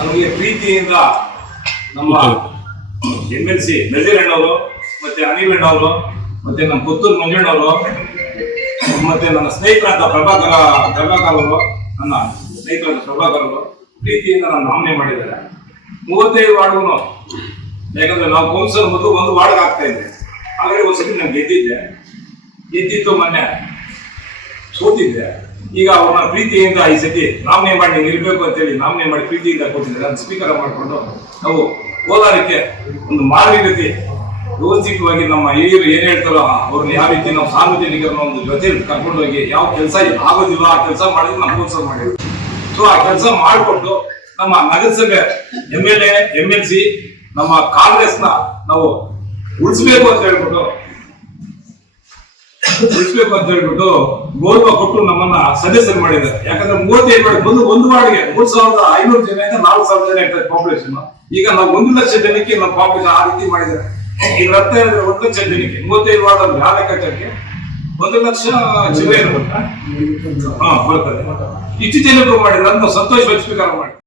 ನಮಗೆ ಪ್ರೀತಿಯಿಂದ ನಮ್ಮ MLC ನಜೀರಣ್ಣವರು ಮತ್ತೆ ಅನಿಲ್ ಅಣ್ಣವರು ಮತ್ತೆ ನಮ್ಮ ಪುತ್ತೂರು ಮಂಜಣ್ಣವರು ಮತ್ತೆ ನನ್ನ ಸ್ನೇಹಿತರಾದ ಪ್ರಭಾಕರ್ ಅವರು ನನ್ನ ಸ್ನೇಹಿತರಾದ ಪ್ರಭಾಕರ್ ಅವರು ಪ್ರೀತಿಯಿಂದ ನನ್ನ ನಾಮನೆ ಮಾಡಿದ್ದಾರೆ. 35 ವಾರ್ಡ್ಗೂ ಯಾಕಂದ್ರೆ ನಾವು ಕೌನ್ಸಿಲರ್ ಮೊದಲು ಒಂದು ವಾರ್ಡ್ಗೆ ಆಗ್ತಾ ಇದ್ದೆ. ಹಾಗಾಗಿ ಒಂದ್ಸತಿ ನಾನು ಗೆದ್ದಿತ್ತು ಮೊನ್ನೆ ಸೋತಿದ್ದೆ. ಈಗ ಅವ್ರನ್ನ ಪ್ರೀತಿಯಿಂದ ಈ ಸತಿ ನಾಮನೆ ಮಾಡಿ ಇರಬೇಕು ಅಂತೇಳಿ ನಾಮನೆ ಮಾಡಿ ಪ್ರೀತಿಯಿಂದ ಕೊಟ್ಟಿದ್ದಾರೆ. ಅದನ್ನ ಸ್ವೀಕಾರ ಮಾಡಿಕೊಂಡು ನಾವು ಕೋಲಾರಕ್ಕೆ ಒಂದು ಮಾನವೀಯತೆ ವ್ಯವಸ್ಥಿತವಾಗಿ ನಮ್ಮ ಹಿರಿಯರು ಏನ್ ಹೇಳ್ತಾರೋ ಅವ್ರನ್ನ ಯಾವ ರೀತಿ ನಾವು ಸಾರ್ವಜನಿಕರನ್ನ ಒಂದು ಜೊತೆ ಕರ್ಕೊಂಡೋಗಿ ಯಾವ ಕೆಲಸ ಆಗೋದಿಲ್ಲ ಆ ಕೆಲಸ ಮಾಡಿದ್ರೆ ನಮಗೋಸ್ಕರ ಮಾಡಿದ್ರು. ಸೊ ಆ ಕೆಲಸ ಮಾಡಿಕೊಂಡು ನಮ್ಮ ನಗರಸಭೆ MLA MLC ನಮ್ಮ ಕಾಂಗ್ರೆಸ್ನ ನಾವು ಉಳಿಸ್ಬೇಕು ಅಂತ ಹೇಳ್ಬಿಟ್ಟು ಗೌರವ ಕೊಟ್ಟು ನಮ್ಮನ್ನ ಸದಸ್ಯರು ಮಾಡಿದ್ದಾರೆ. ಯಾಕಂದ್ರೆ 35 ವಾರ್ಡ್ ಮೊದಲು ಒಂದು ವಾರ್ಡ್ಗೆ 3500 ಜನದಿಂದ 4000 ಜನ ಇರ್ತದೆ ಪಾಪ್ಯುಲೇಷನ್. ಈಗ ನಾವು 1 ಲಕ್ಷ ಜನಕ್ಕೆ ನಮ್ಮ ಪಾಪ್ಯುಲೇಷನ್ ಆ ರೀತಿ ಮಾಡಿದ್ದಾರೆ. ಈಗ ಅರ್ಥ ಹೇಳಿದ್ರೆ 1 ಲಕ್ಷ ಜನಕ್ಕೆ 35 ವಾರ್ಡ್ ಅಂದ್ರೆ ಯಾವ ಲೆಕ್ಕಾಚಾರಕ್ಕೆ 1 ಲಕ್ಷ ಚಿಲ್ಲರೆ ಬರ್ತದೆ. ಇಷ್ಟು ಜನರು ಮಾಡಿದ್ರೆ ಅದನ್ನು ಸಂತೋಷ ಸ್ವೀಕಾರ ಮಾಡಿ